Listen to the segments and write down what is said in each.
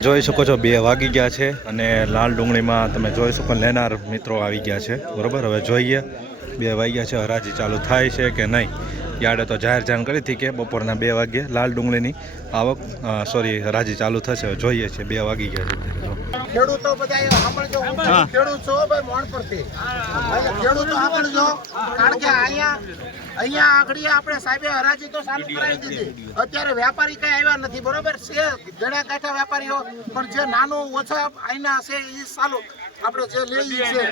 જોઈ શકો છો બે વાગી ગયા છે અને લાલ ડુંગળીમાં તમે જોઈ શકો લેનાર મિત્રો આવી ગયા છે. બરોબર? હવે જોઈએ બે વાગ્યા છે હરાજી ચાલુ થાય છે કે નહીં? યાર્ડે તો જાહેર જાણ કરી હતી કે બપોરના બે વાગ્યે લાલ ડુંગળીની આવક સોરી હરાજી ચાલુ થશે. જોઈએ છે બે વાગી ગયા છે ખેડૂતો બધા સાંભળજો ખેડૂત છો ભાઈ મોણ પરથી. ખેડૂતો સાંભળજો કારણ કે અહીંયા અહીંયા આગળ આપણે સાહેબે હરાજી તો ચાલુ કરાવી દીધી. અત્યારે વેપારી કઈ આવ્યા નથી બરોબર? છે ગળ્યા કાંઠા વેપારીઓ પણ જે નાનું ઓછા આઈના છે એ ચાલુ આપણે જે લઈએ છે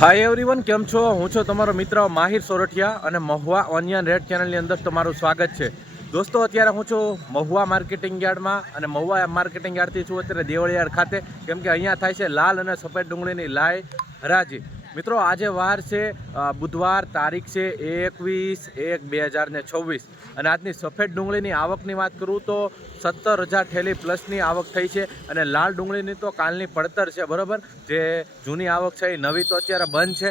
હાય એવરીવન કેમ છો? હું છું તમારો મિત્ર માહિર સોરઠિયા અને મહુવા ઓનિયન રેડ ચેનલની અંદર તમારું સ્વાગત છે. દોસ્તો અત્યારે હું છું મહુવા માર્કેટિંગ યાર્ડમાં અને મહુવા માર્કેટિંગ યાર્ડથી છું અત્યારે દેવળિયાળ ખાતે. કેમ કે અહીંયા થાય છે લાલ અને સફેદ ડુંગળીની લાય હરાજી. મિત્રો, આજે વાર છે બુધવાર તારીખ છે એકવીસ એક બે હજાર ને છવ્વીસ. અને આજની સફેદ ડુંગળીની આવકની વાત કરું તો સત્તર હજાર ઠેલી પ્લસની આવક થઈ છે અને લાલ ડુંગળીની તો કાલની પડતર છે, બરાબર? જે જૂની આવક છે એ નવી તો અત્યારે બંધ છે.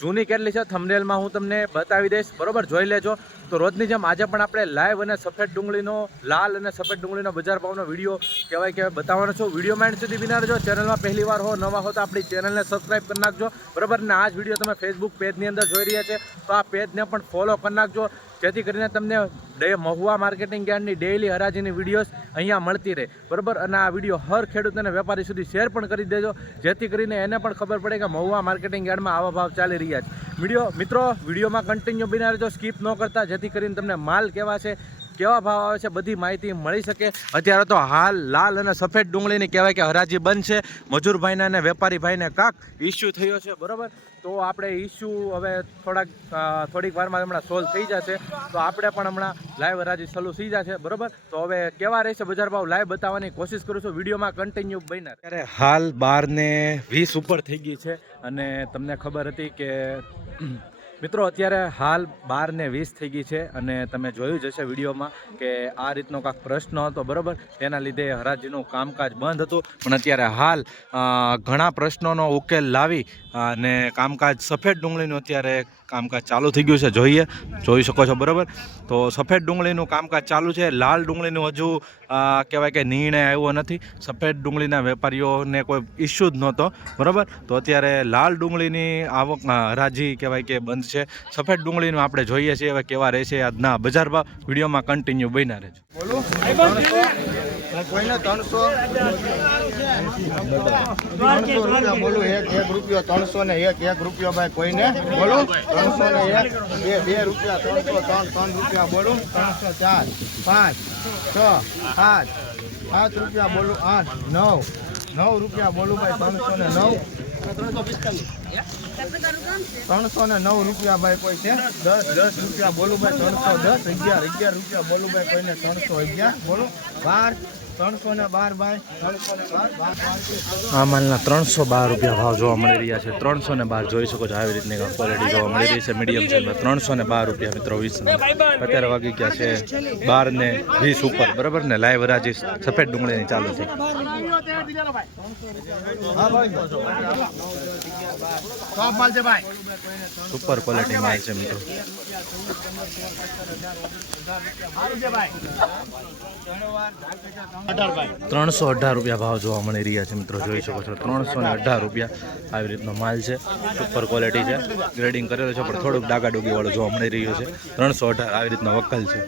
જૂની કેટલી છે થમરેલમાં હું તમને બતાવી દઈશ. બરોબર, જોઈ લેજો. તો રોજની જેમ આજે પણ આપણે લાઈવ અને સફેદ ડુંગળીનો, લાલ અને સફેદ ડુંગળીનો બજાર ભાવનો વીડિયો કહેવાય કે બતાવવાનો છું. વીડિયો માઇન્ડ સુધી બિના રહેજો. ચેનલમાં પહેલી વાર હો, નવા હો તો આપણી ચેનલને સબસ્ક્રાઇબ કરી નાખજો. બરોબર, ને આ જ વીડિયો તમે ફેસબુક પેજની અંદર જોઈ રહ્યા છે. તો આ પેજને પણ ફોલો કરી નાખજો. જેથી કરીને તમને મહુવા માર્કેટિંગ યાર્ડની ડેઇલી હરાજીની વિડીયોઝ અહીંયા મળતી રહે. બરાબર? અને આ વીડિયો હર ખેડૂત અને વેપારી સુધી શેર પણ કરી દેજો. જેથી કરીને એને પણ ખબર પડે કે મહુવા માર્કેટિંગ યાર્ડમાં આવા ભાવ ચાલી રહ્યા છે. વીડિયો મિત્રો, વિડીયોમાં કન્ટિન્યુ બિના રહેજો. સ્કીપ ન કરતા. જેથી કરીને તમને માલ કેવા છે કેવા ભાવ આવે છે બધી માહિતી મળી શકે. અત્યારે તો હાલ લાલ અને સફેદ ડુંગળીની કહેવાય કે હરાજી બંધ છે. મજૂરભાઈને અને વેપારી ભાઈને કાંક ઇસ્યુ થયો છે બરાબર? તો આપણે ઇસ્યુ હવે થોડાક થોડીક વારમાં હમણાં સોલ્વ થઈ જશે. તો આપણે પણ હમણાં લાઈવ હરાજી ચાલુ થઈ જશે બરાબર? તો હવે કેવા રહેશે બજાર ભાવ લાઈવ બતાવવાની કોશિશ કરું છું વિડીયોમાં કન્ટિન્યુ બન્યા રહે. અત્યારે હાલ બારને વીસ ઉપર થઈ ગઈ છે. અને તમને ખબર હતી કે મિત્રો, અત્યારે હાલ બાર ને વીસ થઈ ગઈ છે અને તમે જોયું જ હશે વિડીયોમાં કે આ રીતનો કાંઈક પ્રશ્ન હતો, બરોબર? તેના લીધે હરાજીનું કામકાજ બંધ હતું. પણ અત્યારે હાલ ઘણા પ્રશ્નોનો ઉકેલ લાવી અને કામકાજ સફેદ ડુંગળીનું અત્યારે કામકાજ ચાલુ થઈ ગયું છે. જોઈએ, જોઈ શકો છો, બરાબર? તો સફેદ ડુંગળીનું કામકાજ ચાલુ છે. લાલ ડુંગળીનું હજુ કહેવાય કે નિર્ણય આવ્યો નથી. સફેદ ડુંગળીના વેપારીઓને કોઈ ઇસ્યુ જ નહોતો, બરોબર? તો અત્યારે લાલ ડુંગળીની આવક હરાજી કહેવાય કે બંધ છે. સફેદ ડુંગળીનું આપણે જોઈએ છીએ હવે કેવા રહેશે આજના બજાર ભાવ. વિડીયોમાં કન્ટિન્યુ બન્યા રહેજો. કોઈને ત્રણસો ત્રણસો રૂપિયા બોલું, એક એક રૂપિયો ત્રણસો ને એક એક રૂપિયો ભાઈ કોઈને બોલું, ત્રણસો ને એક, બે બે રૂપિયા ત્રણસો, ત્રણ ત્રણ રૂપિયા બોલું, ત્રણસો ચાર, પાંચ, છ, સાત સાત રૂપિયા બોલું, આઠ, નવ નવ રૂપિયા બોલું ભાઈ, ત્રણસો ને નવ. ત્રણસો ને નવ રૂપિયા ભાઈ કોઈ છે? દસ દસ રૂપિયા બોલું ભાઈ, ત્રણસો દસ, અગિયાર અગિયાર રૂપિયા બોલું ભાઈ, કોઈને ત્રણસો અગિયાર બોલું. બાર આ માલના ત્રણસો બાર રૂપિયા ભાવ જોવા મળી રહ્યા છે. ત્રણસો ને બાર જોઈ શકો છો આવી રીતની ક્વોલિટી જોવા મળી રહી છે. મીડિયમ સાઇઝમાં ત્રણસો ને બાર રૂપિયા મિત્રો વીસ અત્યારે વાગી ગયા છે બાર ને વીસ ઉપર. બરાબર ને? લાઈવ રાજી સફેદ ડુંગળીની ચાલુ છે. ટોપ માલ છે ભાઈ. સુપર ક્વોલિટી માલ છે મિત્રો. ત્રણસો અઢાર રૂપિયા ભાવ જોવા મળી રહ્યા છે મિત્રો. જોઈ શકો છો ત્રણસો ને અઢાર રૂપિયા આવી રીતનો માલ છે. સુપર ક્વોલિટી છે. ગ્રેડિંગ કરેલો છે પણ થોડુંક ડાગા ડુગી વાળો જોવા મળી રહ્યો છે. ત્રણસો અઢાર આવી રીતનો વકલ છે.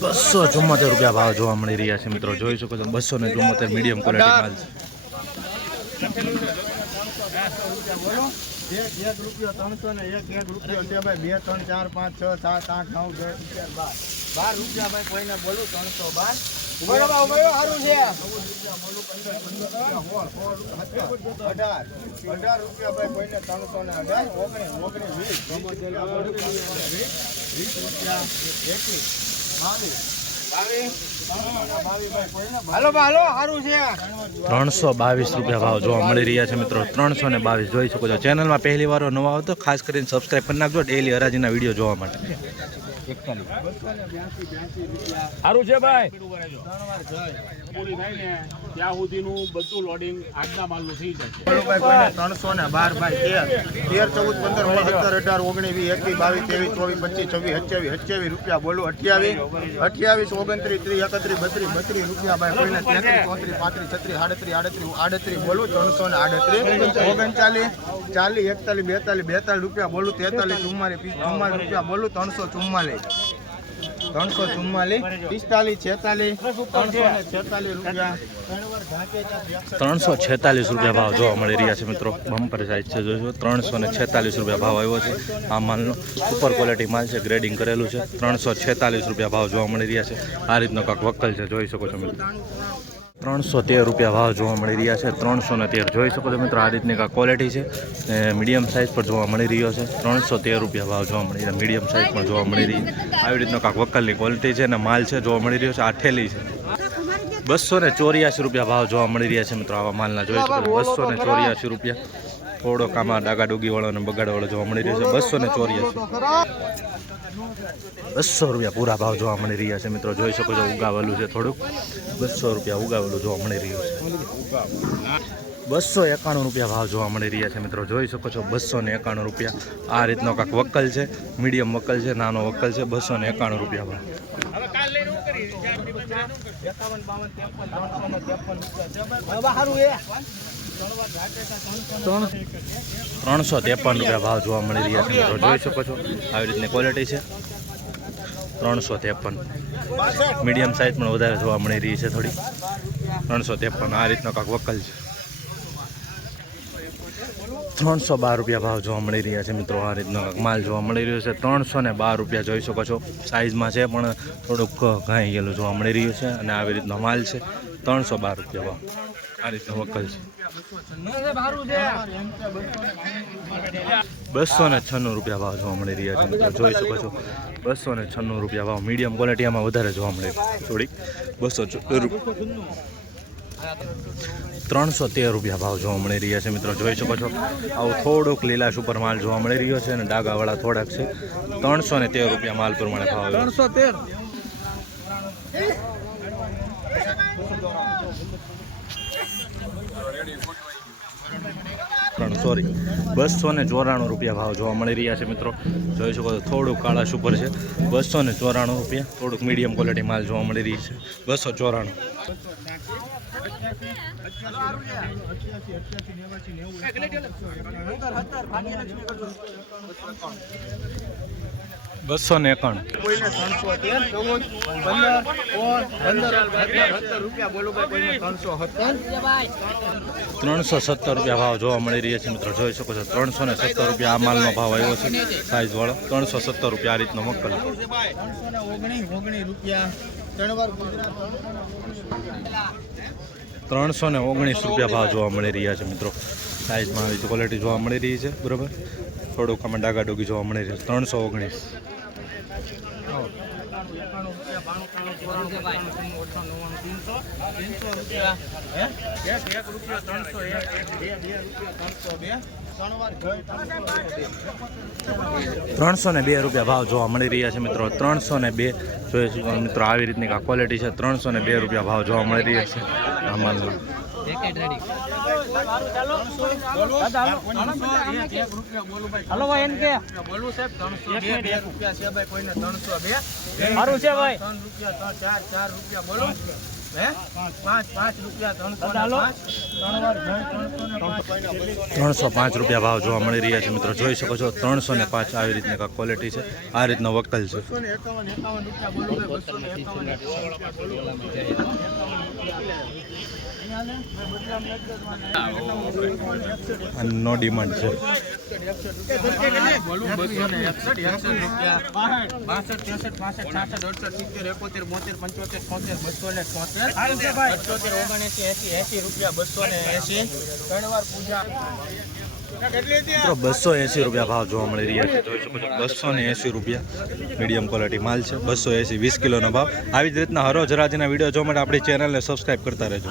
બસો ચુમ્મોતેર રૂપિયા ભાવ જોવા મળી રહ્યા છે મિત્રો. જોઈ શકો છો બસો ને ચુમ્મોતેર મીડિયમ ક્વોલિટી માલ છે. એક એક રૂપિયો ત્રણસો ને એક એક રૂપિયો છે ભાઈ બે ત્રણ ચાર પાંચ છ સાત આઠ નવ દસ અગિયાર બાર. બાર રૂપિયા ભાઈ કોઈને બોલું ત્રણસો બાર. સારું છે. અઢાર. અઢાર રૂપિયા ભાઈ કોઈને ત્રણસો ને અઢાર ઓગણીસ ઓગણીસ વીસ. વીસ વીસ રૂપિયા એકવીસ બાવીસ બાવીસ બાવીસ ભાઈ કોઈને હાલો હાલો સારું છે. ત્રણસો બાવીસ રૂપિયા ભાવ જોવા મળી રહ્યા છે મિત્રો. ત્રણસો ને બાવીસ જોઈ શકો છો. ચેનલમાં પહેલી વાર નવા હતો ખાસ કરીને સબસ્ક્રાઈબ કરી નાખજો ડેલી હરાજીના વીડિયો જોવા માટે. સારું છે ભાઈ. પૂરી થાય ને, ત્યાં સુધીનું બધું લોડિંગ આજના માલનું થઈ જશે ત્રણસો ને બાર ભાઈ તેર. તેર, ચૌદ, પંદર, સોળ, સત્તર, અઢાર, ઓગણીસ, વીસ, એકવીસ, બાવીસ, ત્રેવીસ, ચોવીસ, પચીસ, છવ્વીસ અઠ્યાવીસ અઠ્યાવીસ રૂપિયા બોલો, અઠ્યાવીસ અઠ્યાવીસ, ઓગણત્રીસ, ત્રીસ, એકત્રીસ, બત્રીસ બત્રીસ રૂપિયા ભાઈ કોઈને તેત્રીસ, ચોત્રીસ, પાંત્રીસ, છત્રીસ, આડત્રીસ આડત્રીસ આડત્રીસ બોલું, ત્રણસો ને આડત્રીસ, ઓગણચાલીસ, ચાલીસ, એકતાલીસ, બેતાલીસ બેતાલીસ રૂપિયા બોલું, તેતાલીસ, ચુમ્માલીસ ચુમ્માલીસ રૂપિયા બોલું, ત્રણસો ચુમ્માલીસ. ત્રણસો ચુમ્માલીસ છેતાલીસ રૂપિયા. ત્રણસો છેતાલીસ રૂપિયા ભાવ જોવા મળી રહ્યા છે મિત્રો. બમ્પર સાઇઝ છે જોજો ત્રણસો ને છેતાલીસ રૂપિયા ભાવ આવ્યો છે. આ માલનો સુપર ક્વોલિટી માલ છે ગ્રેડિંગ કરેલું છે. ત્રણસો છેતાલીસ રૂપિયા ભાવ જોવા મળી રહ્યા છે. આ રીતનો કાંક વક્કલ છે, જોઈ શકો છો મિત્રો. ત્રણસો તેર રૂપિયા ભાવ જોવા મળી રહ્યા છે. ત્રણસો ને તેર જોઈ શકો છો મિત્રો, આ રીતની કાંક ક્વોલિટી છે. ને મીડિયમ સાઇઝ પર જોવા મળી રહ્યો છે. ત્રણસો તેર રૂપિયા ભાવ જોવા મળી રહ્યા મીડિયમ સાઇઝ પણ જોવા મળી રહી. આવી રીતનો કાંક વક્કલની ક્વોલિટી છે અને માલ છે જોવા મળી રહ્યો છે. આ ઠેલી છે. બસો ને ચોર્યાસી રૂપિયા ભાવ જોવા મળી રહ્યા છે મિત્રો, આવા માલના જોઈ શકો બસો ને ચોર્યાસી રૂપિયા. થોડોક આમાં ડાગા ડુગી વાળો અને બગાડ વાળો જોવા મળી રહ્યો છે. બસો ને ચોર્યાસી. બસો રૂપિયા પૂરા ભાવ જોવા મળી રહ્યા છે મિત્રો. જોઈ શકો છો, ઉગાવેલું છે થોડુંક. બસો રૂપિયા ઉગાવેલું જોવા મળી રહ્યું છે. બસો એકાણું રૂપિયા ભાવ જોવા મળી રહ્યા છે મિત્રો. જોઈ શકો છો, બસો ને એકાણું રૂપિયા. આ રીતનો કાંક વકલ છે, મીડિયમ વકલ છે, નાનો વકલ છે, બસો ને એકાણું રૂપિયા ભાવ. ત્રણસો ત્રેપન રૂપિયા ભાવ જોવા મળી રહ્યા છે મિત્રો. જોઈ શકો છો, આવી રીતની ક્વોલિટી છે. ત્રણસો ત્રેપન. મીડિયમ સાઇઝ પણ વધારે જોવા મળી રહી છે થોડી. ત્રણસો ત્રેપન, આ રીતનો કાંક વકલ છે. ત્રણસો બાર રૂપિયા ભાવ જોવા મળી રહ્યા છે મિત્રો. આ રીતનો માલ જોવા મળી રહ્યો છે. ત્રણસો ને બાર રૂપિયા જોઈ શકો છો. સાઇઝમાં છે, પણ થોડુંક ઘાઈ ગયેલું જોવા મળી રહ્યું છે અને આવી રીતનો માલ છે. ત્રણસો બાર રૂપિયા ભાવ. આ રીતનો વકલ છે. બસો ને છન્નું રૂપિયા ભાવ જોવા મળી રહ્યા છે મિત્રો. જોઈ શકો છો. બસો ને છન્નું રૂપિયા ભાવ મીડિયમ ક્વોલિટીમાં વધારે જોવા મળે. છે થોડીક બસો ત્રણસો તેર રૂપિયા ભાવ જોવા મળી રહ્યા છે મિત્રો. જોઈ શકો છો. આવું થોડોક લીલાશ ઉપર માલ જોવા મળી રહ્યો છે અને ડાગાવાળા થોડાક છે. ત્રણસો ને તેર રૂપિયા માલ પ્રમાણે ભાવ ત્રણસો તેર. સોરી. બસો ને ચોરાણું રૂપિયા ભાવ જોવા મળી રહ્યા છે મિત્રો. જોઈ શકો તો થોડુંક કાળા સુપર છે. બસો ને ચોરાણું રૂપિયા, થોડુંક મીડિયમ ક્વોલિટી માલ જોવા મળી રહી છે. બસો ચોરાણું. બસો ને એકાણું. ત્રણસો સત્તર રૂપિયા ભાવ જોવા મળી રહ્યા છે મિત્રો જોઈ શકો છો ત્રણસો ને સત્તર રૂપિયા આ માલનો ભાવ આવ્યો છે સાઈઝ વાળો. ત્રણસો સત્તર રૂપિયા આ રીતનો મક્કલ ત્રણસો ને ઓગણીસ રૂપિયા. ભાવ જોવા મળી રહ્યા છે મિત્રો. સાઈઝમાં આવી ક્વોલિટી જોવા મળી રહી છે બરોબર? થોડુંક આમાં ડાગા ડોગી જોવા મળી છે ત્રણસો ઓગણીસ. ત્રણસો ને બે રૂપિયા ભાવ જોવા મળી રહ્યા છે મિત્રો. ત્રણસો ને બે જોઈએ છીએ મિત્રો, આવી રીતની આ ક્વોલિટી છે. ત્રણસો ને બે રૂપિયા ભાવ જોવા મળી રહ્યા છે. આ માલનો હલો ભાઈ એમ કે. બોલવું સાહેબ ત્રણસો બે બે રૂપિયા છે ભાઈ. કોઈને ત્રણસો બે સારું છે ભાઈ ત્રણ રૂપિયા ત્રણ ચાર ચાર રૂપિયા બોલો હે પાંચ પાંચ રૂપિયા ત્રણસો પાંચ રૂપિયા ભાવ જોવા મળી રહ્યા છે મિત્રો. જોઈ શકો છો ત્રણસો ને પાંચ આવી રીતની ક્વોલિટી છે. આ રીતનો વકલ છે. રૂપિયા ને ડિમાન્ડ છે. બસો એસી રૂપિયા ભાવ જોવા મળી રહ્યા છે. જોઈ બસો ને એંસી રૂપિયા મીડિયમ ક્વોલિટી માલ છે. બસો એંસી વીસ કિલોનો ભાવ. આવી જ રીતના હરોજ રાજના વીડિયો જોવા માટે આપણી ચેનલને સબસ્ક્રાઈબ કરતા રહેજો.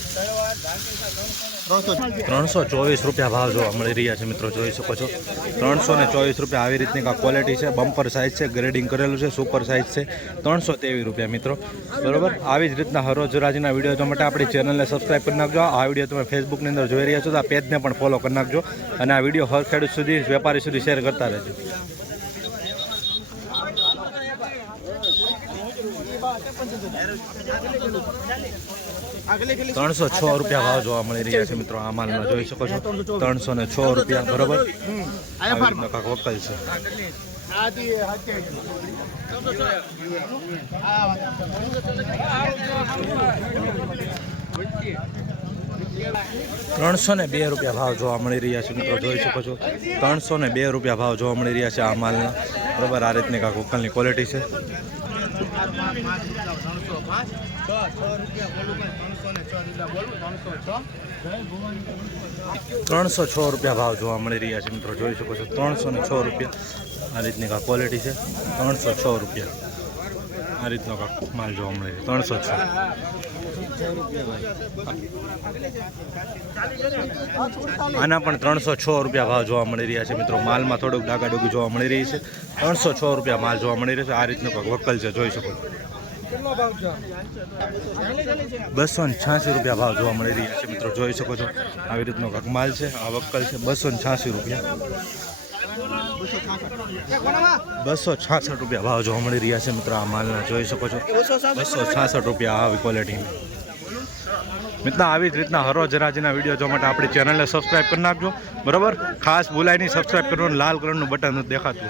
ત્રણસો ચોવીસ રૂપિયા ભાવ જોવા મળી રહ્યા છે મિત્રો, જોઈ શકો છો. ત્રણસો ને ચોવીસ રૂપિયા આવી રીતની કાં ક્વોલિટી છે બમ્પર સાઇઝ છે ગ્રેડિંગ કરેલું છે સુપર સાઇઝ છે. ત્રણસો તેવી રૂપિયા મિત્રો. બરોબર? આવી જ રીતના હરોજરાજીના વીડિયો જોવા માટે આપણી ચેનલને સબસ્ક્રાઈબ કરી નાખજો. આ વીડિયો તમે ફેસબુકની અંદર જોઈ રહ્યા છો તો આ પેજને પણ ફોલો કરી નાખજો. અને આ વીડિયો હર ખેડૂત સુધી, વેપારી સુધી શેર કરતા રહેજો. ત્રણસો છ રૂપિયા ભાવ જોવા મળી રહ્યા છે મિત્રો, આ માલમાં જોઈ શકો છો. ત્રણસો ને છ રૂપિયા, બરોબર? કાંક વકલ છે. ત્રણસો ને બે રૂપિયા ભાવ જોવા મળી રહ્યા છે મિત્રો, જોઈ શકો છો. ત્રણસો ને બે રૂપિયા ભાવ જોવા મળી રહ્યા છે આ માલના. બરોબર, આ રીતની કાંક વકલની ક્વોલિટી છે. ત્રણસો છ રૂપિયા ભાવ જોવા મળી રહ્યા છે મિત્રો, જોઈ શકો છો, ત્રણસો ને છ રૂપિયા આ રીતની કાંક ક્વોલિટી છે. ત્રણસો છ રૂપિયા આ રીતનો કાંક માલ જોવા મળી છે. ત્રણસો છ. આના પણ ત્રણસો છ રૂપિયા ભાવ જોવા મળી રહ્યા છે મિત્રો. માલમાં થોડુંક ડાગાડુગી જોવા મળી રહી છે. ત્રણસો છ રૂપિયા માલ જોવા મળી રહ્યો છે. આ રીતનો કાંક વકલ છે, જોઈ શકો છો. બસો ને છ્યાસી રૂપિયા ભાવ જોવા મળી રહ્યા છે. મિત્રો, જોઈ શકો છો, આવી રીતનો કાંક માલ છે આ વક્કલ છે, બસો ને છ્યાસી રૂપિયા. બસો છાસઠ રૂપિયા ભાવ જોવા મળી રહ્યા છે, મિત્રો, આ માલના, જોઈ શકો છો. બસો છાસઠ રૂપિયા આવી ક્વોલિટીની. મિત્રો, આવી જ રીતના હરોજ રાજીના વીડિયો જોવા માટે આપણી ચેનલને સબસ્ક્રાઈબ કરી નાખજો. બરોબર? ખાસ ભૂલાય નહીં સબસ્ક્રાઈબ કરવાનું, લાલ કલરનું બટન દેખાતું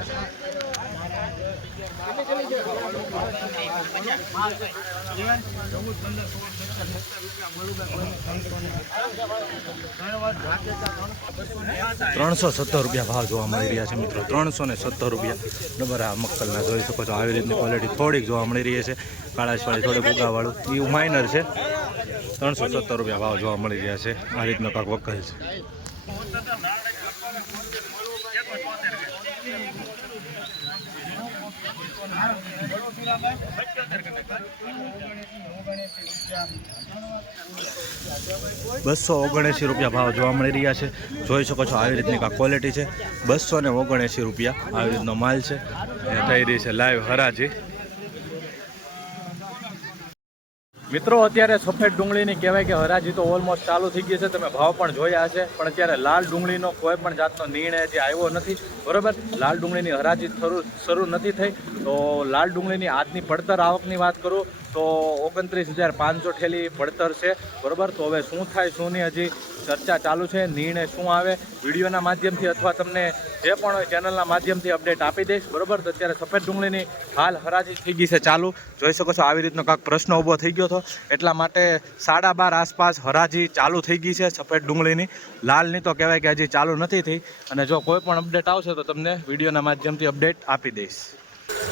ત્રણસો સત્તર રૂપિયા ભાવ જોવા મળી રહ્યા છે મિત્રો. ત્રણસો ને સત્તર રૂપિયા. બરાબર આ મક્કલના જોઈ શકો છો. આવી રીતની ક્વોલિટી થોડીક જોવા મળી રહી છે. કાળાશવાળી થોડીક ઉગાવાળું. એ માઇનર છે. ત્રણસો સત્તર રૂપિયા ભાવ જોવા મળી રહ્યા છે. આ રીતનો પાક વકલ છે. બસો ઓગણએંસી રૂપિયા ભાવ જોવા મળી રહ્યા છે. જોઈ શકો છો આવી રીતની આ ક્વોલિટી છે. બસો ને ઓગણએંસી રૂપિયા આવી રીતનો માલ છે. થઈ રહી છે લાઈવ હરાજી. મિત્રો, અત્યારે સફેદ ડુંગળીની કહેવાય કે હરાજી તો ઓલમોસ્ટ ચાલુ થઈ ગઈ છે. તમે ભાવ પણ જોયા હશે. પણ અત્યારે લાલ ડુંગળીનો કોઈ પણ જાતનો નિર્ણય હજી આવ્યો નથી. બરોબર? લાલ ડુંગળીની હરાજી શરૂ નથી થઈ. તો લાલ ડુંગળીની આજની પડતર આવકની વાત કરું, તો ઓગણત્રીસ હજાર પાંચસો ઠેલી પડતર છે. બરોબર? તો હવે શું થાય, શું નહીં હજી? ચર્ચા ચાલુ છે, નિર્ણય શું આવે, વિડીયોના માધ્યમથી અથવા તમને જે પણ હોય ચેનલના માધ્યમથી અપડેટ આપી દઈશ. બરોબર? તો અત્યારે સફેદ ડુંગળીની હાલ હરાજી થઈ ગઈ છે ચાલુ. જોઈ શકો છો, આવી રીતનો કાંક પ્રશ્ન ઊભો થઈ ગયો હતો. એટલા માટે સાડા બાર આસપાસ હરાજી ચાલુ થઈ ગઈ છે સફેદ ડુંગળીની. લાલની તો કહેવાય કે હજી ચાલુ નથી થઈ. અને જો કોઈ પણ અપડેટ આવશે તો તમને વિડીયોના માધ્યમથી અપડેટ આપી દઈશ.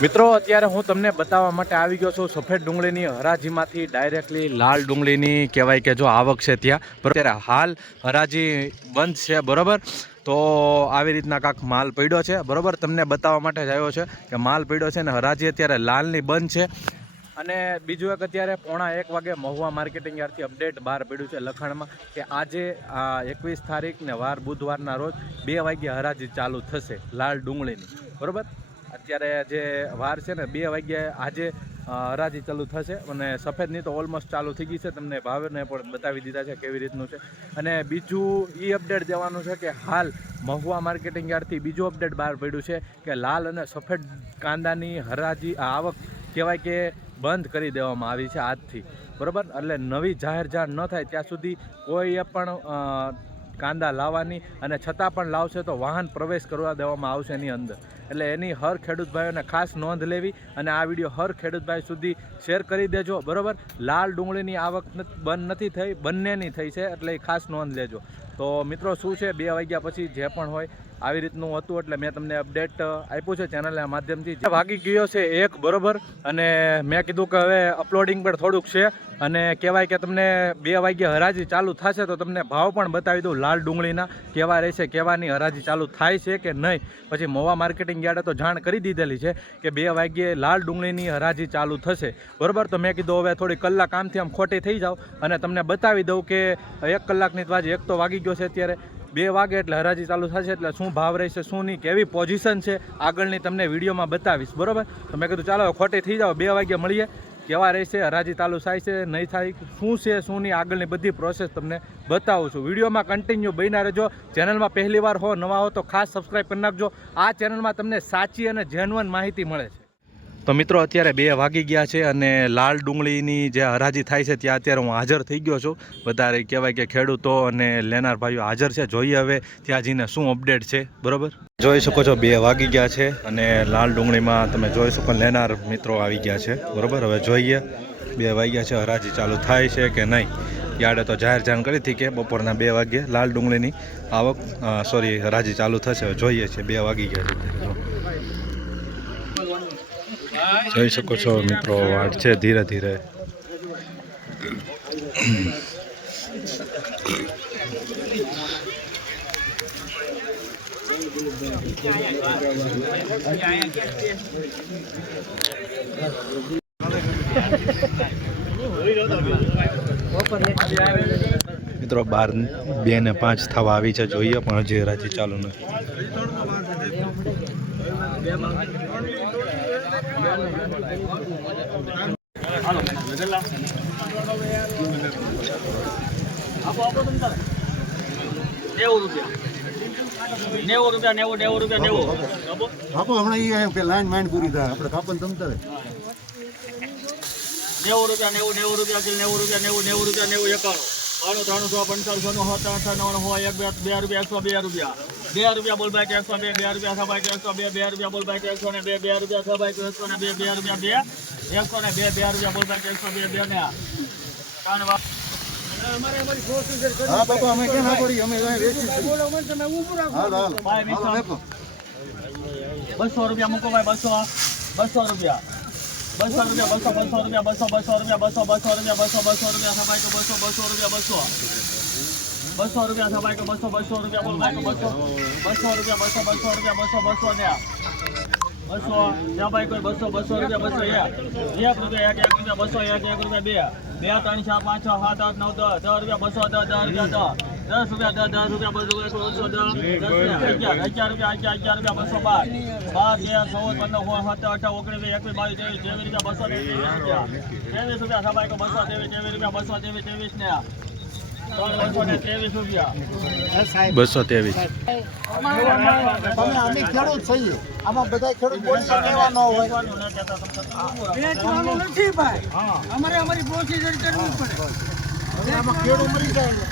મિત્રો, અત્યારે હું તમને બતાવવા માટે આવી ગયો છું સફેદ ડુંગળીની હરાજીમાંથી ડાયરેક્ટલી લાલ ડુંગળીની કહેવાય કે જો આવક છે ત્યાં. અત્યારે હાલ હરાજી બંધ છે, બરાબર? તો આવી રીતના કાંક માલ પડ્યો છે, બરાબર? તમને બતાવવા માટે જ આવ્યો છે કે માલ પડ્યો છે અને હરાજી અત્યારે લાલની બંધ છે. અને બીજું એક અત્યારે પોણા એક વાગે મહુવા માર્કેટિંગ યાર્ડથી અપડેટ બહાર પડ્યું છે લખાણમાં કે આજે, આ, એકવીસ તારીખ ને વાર બુધવારના રોજ બે વાગ્યે હરાજી ચાલુ થશે લાલ ડુંગળીની. બરોબર? અત્યારે જે વાર છે ને, બે વાગ્યે આજે હરાજી ચાલુ થશે અને સફેદની તો ઓલમોસ્ટ ચાલુ થઈ ગઈ છે. તમને ભાવને પણ બતાવી દીધા છે કેવી રીતનું છે. અને બીજું એ અપડેટ દેવાનું છે કે હાલ મહુવા માર્કેટિંગ યાર્ડથી બીજું અપડેટ બહાર પડ્યું છે કે લાલ અને સફેદ કાંદાની હરાજી આવક કહેવાય કે બંધ કરી દેવામાં આવી છે આજથી. બરાબર? એટલે નવી જાહેર જાણ ન થાય ત્યાં સુધી કોઈએ પણ કાંદા લાવવાની અને છતાં પણ લાવશે તો વાહન પ્રવેશ કરવા દેવામાં આવશે એની અંદર. એટલે એની હર ખેડૂત ભાઈઓને ખાસ નોંધ લેવી અને આ વીડિયો હર ખેડૂત ભાઈ સુધી શેર કરી દેજો, બરોબર? લાલ ડુંગળીની આવક બંધ નથી થઈ, બંનેની થઈ છે, એટલે ખાસ નોંધ લેજો. તો મિત્રો, શું છે? બે વાગ્યા પછી જે પણ હોય, આવી રીતનું હતું, એટલે મેં તમને અપડેટ આપ્યું છે ચેનલના માધ્યમથી. જે ભાગી ગયો છે એક, બરોબર? અને મેં કીધું કે હવે અપલોડિંગ પણ થોડુંક છે અને કહેવાય કે તમને બે વાગ્યે હરાજી ચાલુ થશે તો તમને ભાવ પણ બતાવી દઉં લાલ ડુંગળીના. કેવા રહેશે, કેવાની હરાજી ચાલુ થાય છે કે નહીં? પછી મોવા માર્કેટિંગ યાર્ડે તો જાણ કરી દીધેલી છે કે બે વાગ્યે લાલ ડુંગળીની હરાજી ચાલુ થશે. બરાબર? તો મેં કીધું, હવે થોડી કલાક આમથી આમ ખોટી થઈ જાઓ. અને તમને બતાવી દઉં કે એક કલાકની તો એક તો વાગી ગયો છે અત્યારે. બે વાગે એટલે હરાજી ચાલુ થશે એટલે શું ભાવ રહેશે, શું નહીં, કેવી પોઝિશન છે, આગળની તમને વિડીયોમાં બતાવીશ. બરાબર? તો મેં કીધું, ચાલો ખોટી થઈ જાઓ, બે વાગે મળીએ. કેવા રહેશે હરાજી ચાલુ થાય છે, નહીં થાય, શું છે શું નહીં આગળની બધી પ્રોસેસ તમને બતાવું છું. વિડીયોમાં કન્ટિન્યુ બન્યા રહેજો. ચેનલમાં પહેલી વાર હો, નવા હો, તો ખાસ સબસ્ક્રાઈબ કરી નાખજો. આ ચેનલમાં તમને સાચી અને જેન્યુઅન માહિતી મળે છે. તો મિત્રો, અત્યારે બે વાગી ગયા છે અને લાલ ડુંગળીની જે હરાજી થાય છે ત્યાં અત્યારે હું હાજર થઈ ગયો છું. વધારે કહેવાય કે ખેડૂતો અને લેનાર ભાઈઓ હાજર છે. જોઈએ હવે ત્યાં જઈને શું અપડેટ છે. બરાબર? જોઈ શકો છો, બે વાગી ગયા છે અને લાલ ડુંગળીમાં તમે જોઈ શકો, લેનાર મિત્રો આવી ગયા છે. બરાબર? હવે જોઈએ, બે વાગ્યા છે, હરાજી ચાલુ થાય છે કે નહીં? યાર્ડે તો જાહેર જાણ કરી હતી કે બપોરના બે વાગ્યે લાલ ડુંગળીની આવક સોરી, હરાજી ચાલુ થશે. જોઈએ છે, બે વાગી ગયા છે. જોઈ શકો છો મિત્રો વાટ છે ધીરે ધીરે. મિત્રો, બાર બે ને પાંચ થવા આવી છે, જોઈએ પણ હજી રાજી ચાલુ નથી. નેવું રૂપિયા નેવું નેવું રૂપિયા નેવું આપો હમણાં એ આવ્યું માઇન્ડ પૂરી થાય. આપણે કાપન તમતા નેવું રૂપિયા, નેવું નેવું રૂપિયા નેવું રૂપિયા નેવું નેવું રૂપિયા નેવું, એકાણું. બાણું ત્રાણું સો પંચાવન સો સત્તર અઠાર હોય એક બે બે રૂપિયા એકસો બે રૂપિયા. બે રૂપિયા બોલ બાઈક એકસો બે બે રૂપિયા બાઈક એકસો બે બે રૂપિયા બોલ બાઈક એકસો ને બે બે રૂપિયા બાઈક એકસો ને બે બે રૂપિયા બે એકસો ને બે બે રૂપિયા બોલ બાઈક એકસો બે બે ને હા બાપા અમે ક્યાં ના પડી? અમે તમે. બસો રૂપિયા મૂકો ભાઈ બસો. બસો રૂપિયા. બસો રૂપિયા, બસો બસો રૂપિયા, બસો બસો રૂપિયા, બસો બસો રૂપિયા, બસો બસો રૂપિયા સભાઈ તો બસો બસો રૂપિયા, બસો. બસો રૂપિયા સભાઈ તો બસો બસો રૂપિયા બોલ ભાઈ બસો. બસો રૂપિયા, બસો બસો રૂપિયા, બસો બસો ને બસો ત્યાં ભાઈ કોઈ બસો બસો રૂપિયા, બસો એક. એક રૂપિયા, એક એક રૂપિયા, બસો એક એક રૂપિયા, બે. બે, ત્રણ, ચાર, પાંચ, છ, સાત, આઠ, નવ, દસ દસ રૂપિયા, બસો, દસ દસ રૂપિયા, દસ. દસ રૂપિયા દસ દસ રૂપિયા બસો દસ અગિયાર અગિયાર રૂપિયા અગિયાર અગિયાર રૂપિયા બસો બાર. બાર તેર ચૌદ પંદર સોળ સત્તર અઢાર ઓગણીસ એકવીસ બાવીસ ત્રેવીસ રૂપિયા બસો ત્રેવીસ રૂપિયા. ત્રેવીસ રૂપિયા સભાઈ બસો ત્રેવીસ ત્રેવીસ રૂપિયા બસો ત્રેવીસ ત્રેવીસ ને ત્રણ બસો ને ત્રેવીસ અમે ખેડૂત છીએ. આમાં બધા ખેડૂત બોલી ન હોય. વેચવાનું નથી ભાઈ. અમારે અમારી પ્રોસીજર કરવી પડે. ખેડૂત મરી જાય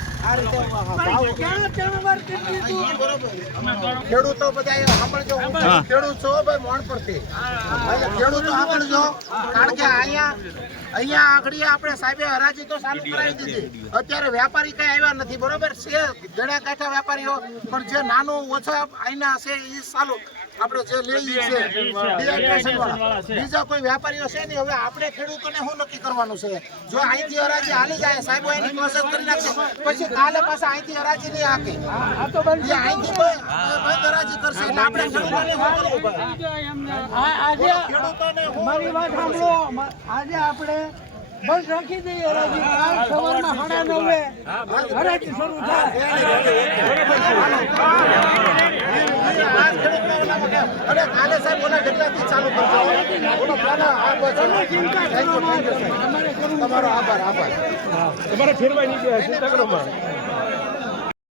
ખેડૂતો બધા સાંભળજો. ખેડૂત છો ભાઈ મોણ પરથી. ખેડૂતો સાંભળજો. કારણ કે અહીંયા અહીંયા આગળ આપણે સાહેબે હરાજી તો ચાલુ કરાવી દીધી. અત્યારે વેપારી કઈ આવ્યા નથી બરોબર? છે ગણા કાંઠા વેપારીઓ પણ જે નાનું ઓછા અહીંના છે એ ચાલુ આપણે જે લઈએ છે બીજા કોઈ વેપારીઓ છે નહીં હવે આપણે ખેડૂતોને શું નક્કી કરવાનું છે? જો અહીંથી હરાજી હાલી જાય સાહેબો એની પ્રોસેસ કરી નાખશે. પછી કાલે પાછા અહીંથી હરાજી નહીં આપે. અહીંથી બંધ હરાજી કરશે. એટલે આપણે ખેડૂતોને શું કરવું આજે ખેડૂતોને મારી વાત સાંભળો. આજે આપણે બંધ રાખી દઈએ હરાજી. કાલ સવારમાં સાડા નવે હરાજી શરૂ થાય આ ખેડૂતને ઓલા વખતે, અને કાલે સાહેબ ઓલા કેટલાથી ચાલુ કરજો ઓલો પેલા આ સાહેબ. તમારો આભાર આભાર તમારે ફેરવાઈ નહીં ગયા ચિંતા કરો માં